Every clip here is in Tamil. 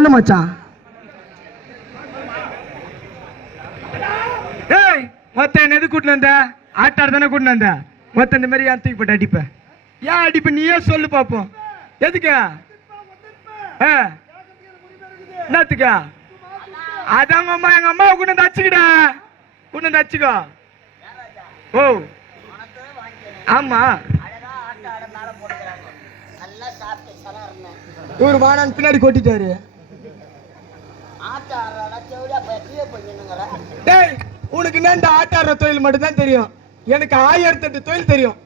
சொல்லு மச்சான். ஏய் மொத்த என்ன எது கூட்டினு வந்த? ஆட்டார் தானே கூட்டினு வந்த. மொத்த இந்த மாதிரி ஏன் தூக்கி போட்டு அடிப்ப? ஏன் அடிப்ப நீயே சொல்லு பாப்போம். எதுக்கு? என்னத்துக்கா? அதாங்க அம்மா, எங்க அம்மாவை கொண்டு வந்து அச்சுக்கிடா, கொண்டு வந்து அச்சுக்கோ. ஓ ஆமா, இவரு வானான்னு பின்னாடி கொட்டிட்டாரு. டேய் உனக்கு என்ன இந்த ஆட்டாடுற தொழில் மட்டும் தான் தெரியும், எனக்கு 1008 தொழில் தெரியும்.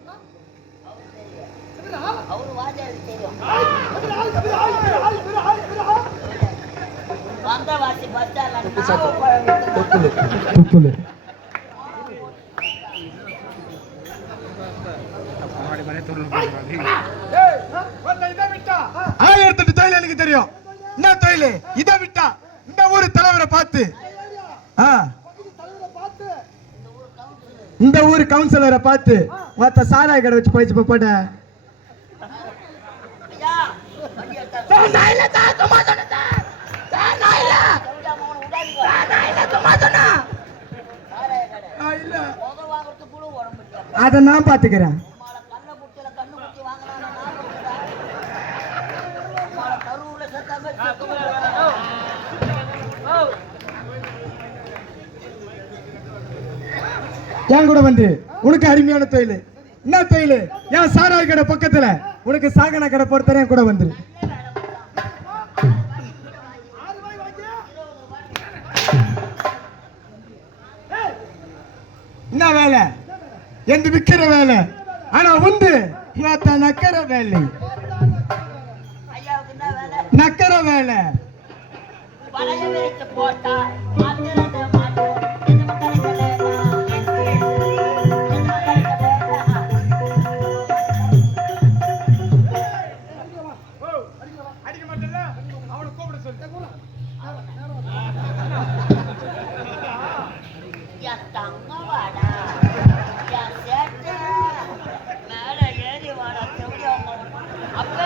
தொழில் எனக்கு தெரியும். என்ன தொழில்? இதை விட்டா இந்த ஊரு தலைவரை பார்த்து, இந்த ஊர் கவுன்சிலரை பார்த்து மொத்த சாராய கடை வச்சு போயிச்சு போட்ட. அத நான் பாத்துக்கிறேன். என் கூட வந்து உனக்கு அருமையான தொழில் என்ன தொழில்? என் சாராய கடை பக்கத்துல உனக்கு சாகன கடை பொறுத்தர என் கூட வந்து. என்ன வேலை? எந்த விக்கிற வேலை, ஆனா உண்டு நக்கற வேலை. நக்கற வேலை அப்ப